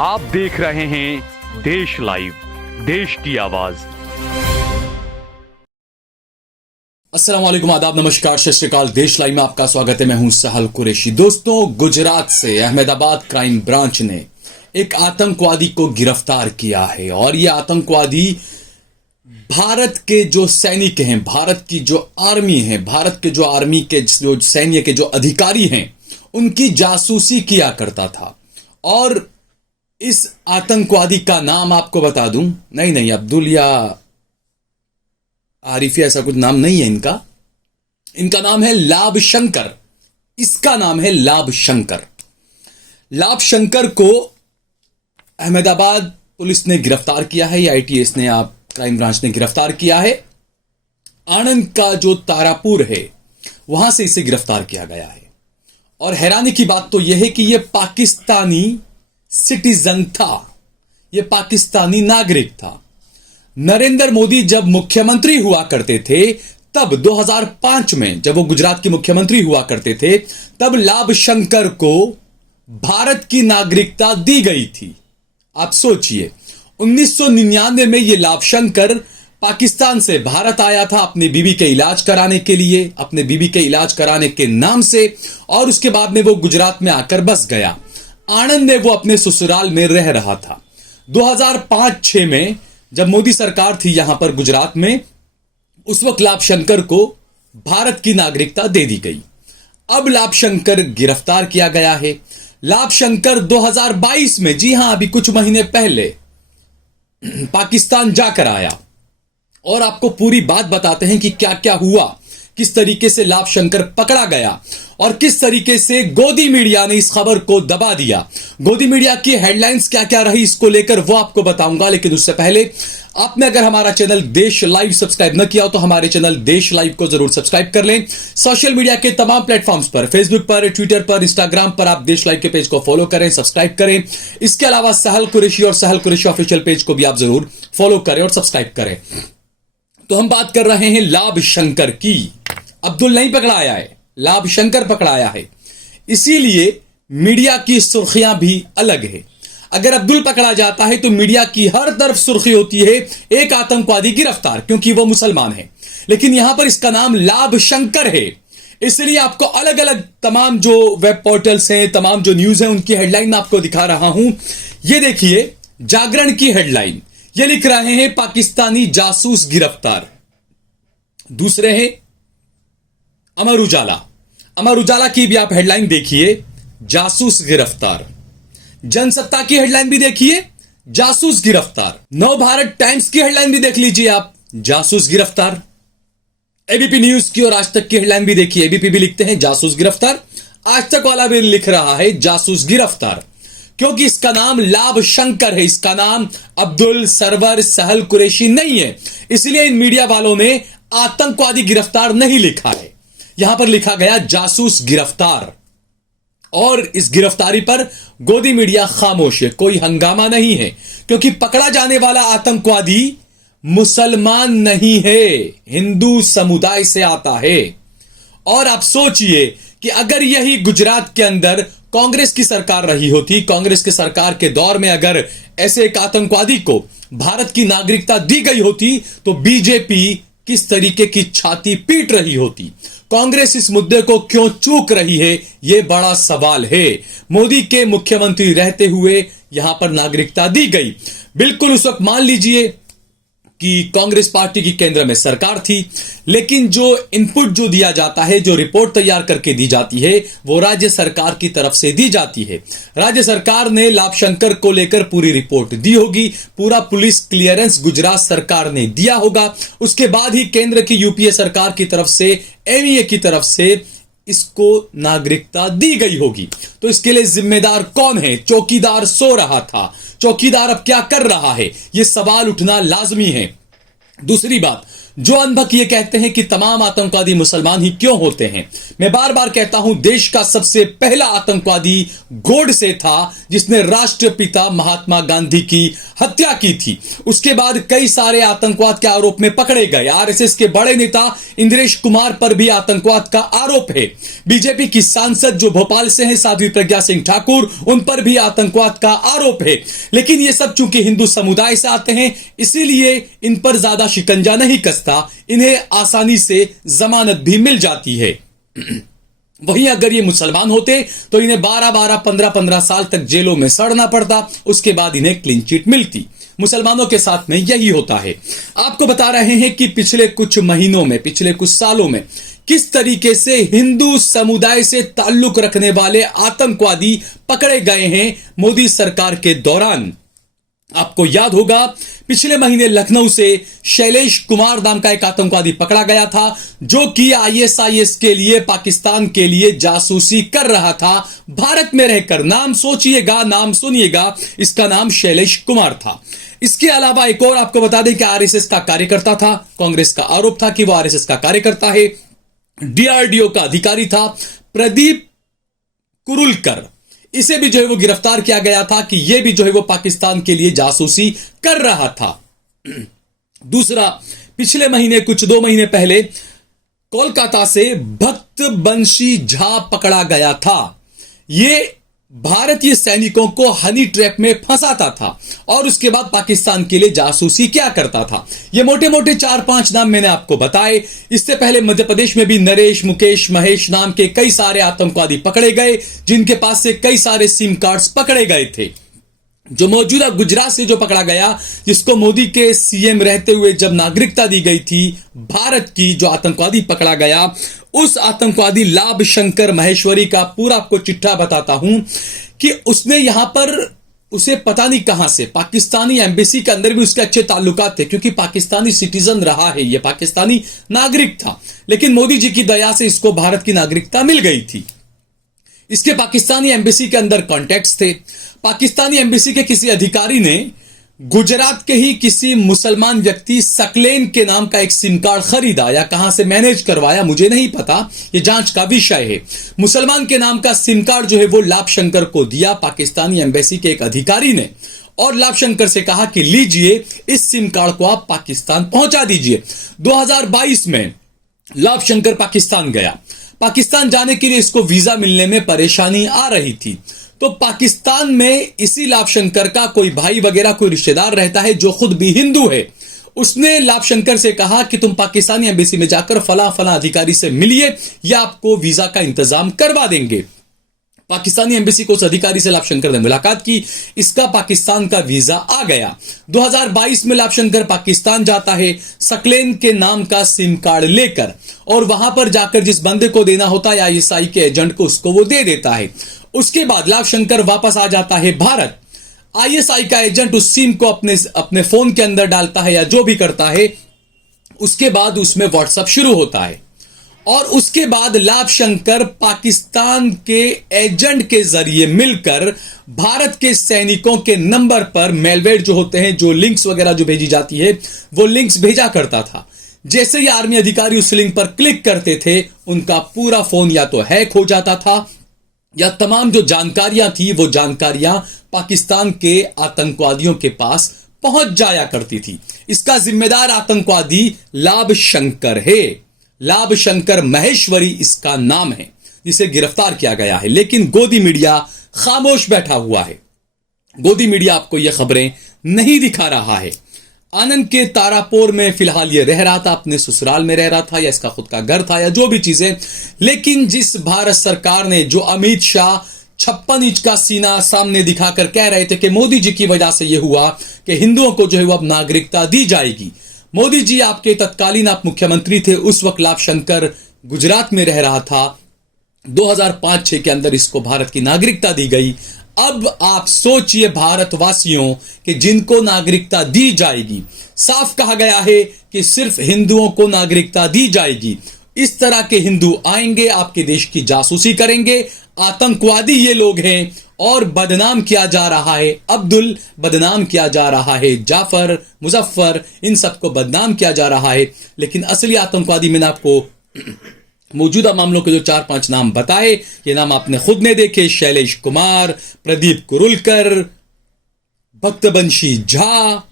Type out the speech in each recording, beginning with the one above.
आप देख रहे हैं देश लाइव, देश की आवाज। अस्सलाम वालेकुम, आदाब, नमस्कार, सत श्री अकाल। देश लाइव में आपका स्वागत है। मैं हूं सहल कुरैशी। दोस्तों, गुजरात से अहमदाबाद क्राइम ब्रांच ने एक आतंकवादी को गिरफ्तार किया है और यह आतंकवादी भारत के जो सैनिक हैं, भारत की जो आर्मी है, भारत के जो आर्मी के जो सैन्य के जो अधिकारी हैं, उनकी जासूसी किया करता था। और इस आतंकवादी का नाम आपको बता दूं, नहीं, अब्दुल या आरिफ, ऐसा कुछ नाम नहीं है इनका। इनका नाम है लाभ शंकर। इसका नाम है लाभ शंकर। लाभ शंकर को अहमदाबाद पुलिस ने गिरफ्तार किया है, या आईटीएस ने, आप क्राइम ब्रांच ने गिरफ्तार किया है। आनंद का जो तारापुर है वहां से इसे गिरफ्तार किया गया है। और हैरानी की बात तो यह है कि यह पाकिस्तानी सिटीजन था, यह पाकिस्तानी नागरिक था। नरेंद्र मोदी जब मुख्यमंत्री हुआ करते थे, तब 2005 में जब वो गुजरात के मुख्यमंत्री हुआ करते थे, तब लाभ शंकर को भारत की नागरिकता दी गई थी। आप सोचिए, 1999 में यह लाभ शंकर पाकिस्तान से भारत आया था अपनी बीवी के इलाज कराने के लिए, अपने बीवी के इलाज कराने के नाम से, और उसके बाद में वो गुजरात में आकर बस गया। आनंद में वो अपने ससुराल में रह रहा था। 2005-6 में जब मोदी सरकार थी यहां पर गुजरात में, उस वक्त लाभ शंकर को भारत की नागरिकता दे दी गई। अब लाभ शंकर गिरफ्तार किया गया है। लाभ शंकर 2022 में, जी हां, अभी कुछ महीने पहले पाकिस्तान जाकर आया। और आपको पूरी बात बताते हैं कि क्या क्या हुआ, किस तरीके से लाभ शंकर पकड़ा गया और किस तरीके से गोदी मीडिया ने इस खबर को दबा दिया। गोदी मीडिया की हेडलाइंस क्या क्या रही, इसको लेकर वो आपको बताऊंगा। लेकिन उससे पहले आपने अगर हमारा चैनल देश लाइव सब्सक्राइब न किया हो तो हमारे चैनल देश लाइव को जरूर सब्सक्राइब कर लें। सोशल मीडिया के तमाम प्लेटफॉर्म्स पर, फेसबुक पर, ट्विटर पर, इंस्टाग्राम पर आप देश लाइव के पेज को फॉलो करें, सब्सक्राइब करें। इसके अलावा सहल कुरैशी और सहल कुरैशी ऑफिशियल पेज को भी आप जरूर फॉलो करें और सब्सक्राइब करें। तो हम बात कर रहे हैं लाभ शंकर की। अब्दुल नहीं पकड़ाया है, लाभ शंकर पकड़ाया है। इसीलिए मीडिया की सुर्खियां भी अलग है। अगर अब्दुल पकड़ा जाता है तो मीडिया की हर तरफ सुर्खी होती है एक आतंकवादी गिरफ्तार, क्योंकि वो मुसलमान है। लेकिन यहां पर इसका नाम लाभ शंकर है। इसलिए आपको अलग अलग तमाम जो वेब पोर्टल्स हैं, तमाम जो न्यूज है, उनकी हेडलाइन मैं आपको दिखा रहा हूं। ये देखिए, जागरण की हेडलाइन, ये लिख रहे हैं पाकिस्तानी जासूस गिरफ्तार। दूसरे हैं अमर उजाला। अमर उजाला की भी आप हेडलाइन देखिए, जासूस गिरफ्तार। जनसत्ता की हेडलाइन भी देखिए, जासूस गिरफ्तार। नव भारत टाइम्स की हेडलाइन भी देख लीजिए आप, जासूस गिरफ्तार। एबीपी न्यूज की और आज तक की हेडलाइन भी देखिए, एबीपी भी लिखते हैं जासूस गिरफ्तार, आज तक वाला भी लिख रहा है जासूस गिरफ्तार। क्योंकि इसका नाम लाभ शंकर है, इसका नाम अब्दुल, सरवर, सहल कुरैशी नहीं है। इसलिए इन मीडिया वालों ने आतंकवादी गिरफ्तार नहीं लिखा है, यहां पर लिखा गया जासूस गिरफ्तार। और इस गिरफ्तारी पर गोदी मीडिया खामोश है, कोई हंगामा नहीं है, क्योंकि पकड़ा जाने वाला आतंकवादी मुसलमान नहीं है, हिंदू समुदाय से आता है। और आप सोचिए कि अगर यही गुजरात के अंदर कांग्रेस की सरकार रही होती, कांग्रेस की सरकार के दौर में अगर ऐसे एक आतंकवादी को भारत की नागरिकता दी गई होती, तो बीजेपी किस तरीके की छाती पीट रही होती। कांग्रेस इस मुद्दे को क्यों चूक रही है, यह बड़ा सवाल है। मोदी के मुख्यमंत्री रहते हुए यहां पर नागरिकता दी गई। बिल्कुल उस वक्त मान लीजिए कि कांग्रेस पार्टी की केंद्र में सरकार थी, लेकिन जो इनपुट जो दिया जाता है, जो रिपोर्ट तैयार करके दी जाती है, वो राज्य सरकार की तरफ से दी जाती है। राज्य सरकार ने लाभ शंकर को लेकर पूरी रिपोर्ट दी होगी, पूरा पुलिस क्लियरेंस गुजरात सरकार ने दिया होगा। उसके बाद ही केंद्र की यूपीए सरकार की तरफ से, एनडीए की तरफ से इसको नागरिकता दी गई होगी। तो इसके लिए जिम्मेदार कौन है? चौकीदार सो रहा था, चौकीदार अब क्या कर रहा है, यह सवाल उठना लाजमी है। दूसरी बात, जो अनबक ये कहते हैं कि तमाम आतंकवादी मुसलमान ही क्यों होते हैं। मैं बार बार कहता हूं, देश का सबसे पहला आतंकवादी गोडसे था जिसने राष्ट्रपिता महात्मा गांधी की हत्या की थी। उसके बाद कई सारे आतंकवाद के आरोप में पकड़े गए। आरएसएस के बड़े नेता इंद्रेश कुमार पर भी आतंकवाद का आरोप है। बीजेपी की सांसद जो भोपाल से हैं, साध्वी प्रज्ञा सिंह ठाकुर, उन पर भी आतंकवाद का आरोप है। लेकिन ये सब चूंकि हिंदू समुदाय से आते हैं, इसीलिए इन पर ज्यादा शिकंजा नहीं कसता, इन्हें आसानी से जमानत भी मिल जाती है। वहीं अगर ये मुसलमान होते तो इन्हें 12-12, 15-15 साल तक जेलों में सड़ना पड़ता, उसके बाद इन्हें क्लीन चिट मिलती। मुसलमानों के साथ में यही होता है। आपको बता रहे हैं कि पिछले कुछ महीनों में, पिछले कुछ सालों में किस तरीके से हिंदू समुदाय से ताल्लुक रखने वाले आतंकवादी पकड़े गए हैं मोदी सरकार के दौरान। आपको याद होगा, पिछले महीने लखनऊ से शैलेश कुमार नाम का एक आतंकवादी पकड़ा गया था, जो कि आईएसआईएस के लिए, पाकिस्तान के लिए जासूसी कर रहा था भारत में रहकर। नाम सोचिएगा, नाम सुनिएगा, इसका नाम शैलेश कुमार था। इसके अलावा एक और आपको बता दें कि आरएसएस का कार्यकर्ता था। कांग्रेस का आरोप था कि वह आरएसएस का कार्यकर्ता है। डीआरडीओ का अधिकारी था प्रदीप कुरुलकर, इसे भी जो है वो गिरफ्तार किया गया था कि ये भी जो है वो पाकिस्तान के लिए जासूसी कर रहा था। दूसरा, पिछले महीने, कुछ 2 महीने पहले कोलकाता से भक्त बंशी झा पकड़ा गया था। ये भारतीय सैनिकों को हनी ट्रैप में फंसाता था और उसके बाद पाकिस्तान के लिए जासूसी क्या करता था। ये मोटे मोटे 4-5 नाम मैंने आपको बताए। इससे पहले मध्य प्रदेश में भी नरेश, मुकेश, महेश नाम के कई सारे आतंकवादी पकड़े गए, जिनके पास से कई सारे सिम कार्ड्स पकड़े गए थे। जो मौजूदा गुजरात से जो पकड़ा गया, जिसको मोदी के सीएम रहते हुए जब नागरिकता दी गई थी भारत की, जो आतंकवादी पकड़ा गया, उस आतंकवादी लाभ शंकर महेश्वरी का पूरा आपको चिट्ठा बताता हूं कि उसने यहां पर, उसे पता नहीं कहां से, पाकिस्तानी एम्बेसी के अंदर भी उसके अच्छे ताल्लुकात थे, क्योंकि पाकिस्तानी सिटीजन रहा है, यह पाकिस्तानी नागरिक था। लेकिन मोदी जी की दया से इसको भारत की नागरिकता मिल गई थी। इसके पाकिस्तानी एम्बेसी के अंदर कॉन्टैक्ट्स थे। पाकिस्तानी एम्बेसी के किसी अधिकारी ने गुजरात के ही किसी मुसलमान व्यक्ति सकलेन के नाम का एक सिम कार्ड खरीदा, या कहां से मैनेज करवाया मुझे नहीं पता, यह जांच का विषय है। मुसलमान के नाम का सिम कार्ड जो है वो लाभ शंकर को दिया पाकिस्तानी एम्बेसी के एक अधिकारी ने, और लाभ शंकर से कहा कि लीजिए, इस सिम कार्ड को आप पाकिस्तान पहुंचा दीजिए। 2022 में लाभ शंकर पाकिस्तान गया। पाकिस्तान जाने के लिए इसको वीजा मिलने में परेशानी आ रही थी, तो पाकिस्तान में इसी लाभ शंकर का कोई भाई वगैरह, कोई रिश्तेदार रहता है जो खुद भी हिंदू है। उसने लाभ शंकर से कहा कि तुम पाकिस्तानी एम्बेसी में जाकर फला फला अधिकारी से मिलिए, या आपको वीजा का इंतजाम करवा देंगे। पाकिस्तानी एम्बेसी को उस अधिकारी से लाभ शंकर ने मुलाकात की। इसका पाकिस्तान का वीजा आ गया। 2022 में लाभ शंकर पाकिस्तान जाता है सकलेन के नाम का सिम कार्ड लेकर, और वहां पर जाकर जिस बंदे को देना होता है आईएसआई के एजेंट को, उसको वो दे देता है। उसके बाद लाभ शंकर वापस आ जाता है भारत। आईएसआई का एजेंट उस सिम को अपने फोन के अंदर डालता है या जो भी करता है। उसके बाद उसमें व्हाट्सएप शुरू होता है, और उसके बाद लाभ शंकर पाकिस्तान के एजेंट के जरिए मिलकर भारत के सैनिकों के नंबर पर मेलवेयर जो होते हैं, जो लिंक्स वगैरह जो भेजी जाती है, वो लिंक्स भेजा करता था। जैसे ही आर्मी अधिकारी उस लिंक पर क्लिक करते थे, उनका पूरा फोन या तो हैक हो जाता था, या तमाम जो जानकारियां थी वो जानकारियां पाकिस्तान के आतंकवादियों के पास पहुंच जाया करती थी। इसका जिम्मेदार आतंकवादी लाभ शंकर है। लाभ शंकर महेश्वरी इसका नाम है, जिसे गिरफ्तार किया गया है। लेकिन गोदी मीडिया खामोश बैठा हुआ है। गोदी मीडिया आपको यह खबरें नहीं दिखा रहा है। आनंद के तारापुर में फिलहाल ये रह रहा था, अपने ससुराल में रह रहा था, या इसका खुद का घर था, या जो भी चीजें। लेकिन जिस भारत सरकार ने, जो अमित शाह 56 इंच का सीना सामने दिखाकर कह रहे थे कि मोदी जी की वजह से यह हुआ कि हिंदुओं को जो है वो अब नागरिकता दी जाएगी। मोदी जी आपके तत्कालीन आप मुख्यमंत्री थे, उस वक्त लाभ शंकर गुजरात में रह रहा था। 2005-6 के अंदर इसको भारत की नागरिकता दी गई। अब आप सोचिए भारतवासियों कि जिनको नागरिकता दी जाएगी, साफ कहा गया है कि सिर्फ हिंदुओं को नागरिकता दी जाएगी। इस तरह के हिंदू आएंगे, आपके देश की जासूसी करेंगे। आतंकवादी ये लोग हैं, और बदनाम किया जा रहा है। अब्दुल बदनाम किया जा रहा है, जाफर, मुजफ्फर, इन सबको बदनाम किया जा रहा है। लेकिन असली आतंकवादी मैंने आपको मौजूदा मामलों के जो 4-5 नाम बताए, ये नाम आपने खुद ने देखे, शैलेश कुमार, प्रदीप कुरुलकर, भक्तबंशी झा,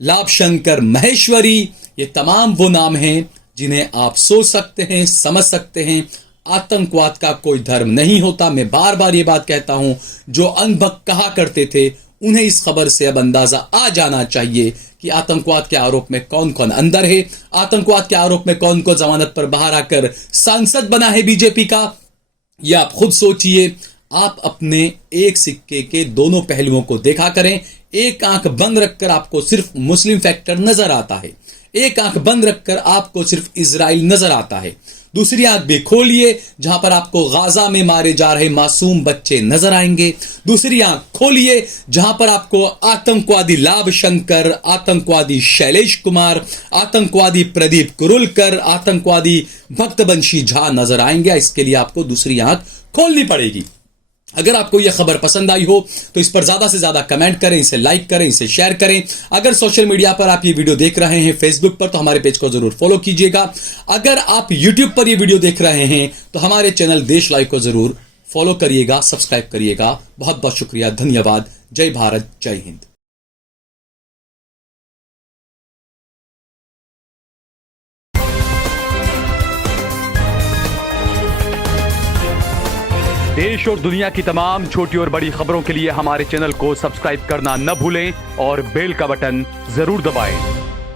लाभशंकर महेश्वरी, ये तमाम वो नाम हैं जिन्हें आप सोच सकते हैं, समझ सकते हैं। आतंकवाद का कोई धर्म नहीं होता। मैं बार बार ये बात कहता हूं, जो अनबक कहा करते थे उन्हें इस खबर से अब अंदाजा आ जाना चाहिए कि आतंकवाद के आरोप में कौन कौन अंदर है, आतंकवाद के आरोप में कौन कौन जमानत पर बाहर आकर सांसद बना है बीजेपी का। यह आप खुद सोचिए। आप अपने एक सिक्के के दोनों पहलुओं को देखा करें। एक आंख बंद रखकर आपको सिर्फ मुस्लिम फैक्टर नजर आता है, एक आंख बंद रखकर आपको सिर्फ इजराइल नजर आता है। दूसरी आंख भी खोलिए, जहां पर आपको गाजा में मारे जा रहे मासूम बच्चे नजर आएंगे। दूसरी आंख खोलिए, जहां पर आपको आतंकवादी लाभशंकर, आतंकवादी शैलेश कुमार, आतंकवादी प्रदीप कुरुलकर, आतंकवादी भक्तबंशी झा नजर आएंगे। इसके लिए आपको दूसरी आंख खोलनी पड़ेगी। अगर आपको यह खबर पसंद आई हो तो इस पर ज्यादा से ज्यादा कमेंट करें, इसे लाइक करें, इसे शेयर करें। अगर सोशल मीडिया पर आप ये वीडियो देख रहे हैं, फेसबुक पर, तो हमारे पेज को जरूर फॉलो कीजिएगा। अगर आप यूट्यूब पर ये वीडियो देख रहे हैं तो हमारे चैनल देश लाइव को जरूर फॉलो करिएगा, सब्सक्राइब करिएगा। बहुत बहुत शुक्रिया, धन्यवाद। जय भारत, जय हिंद। देश और दुनिया की तमाम छोटी और बड़ी खबरों के लिए हमारे चैनल को सब्सक्राइब करना न भूलें और बेल का बटन जरूर दबाएं।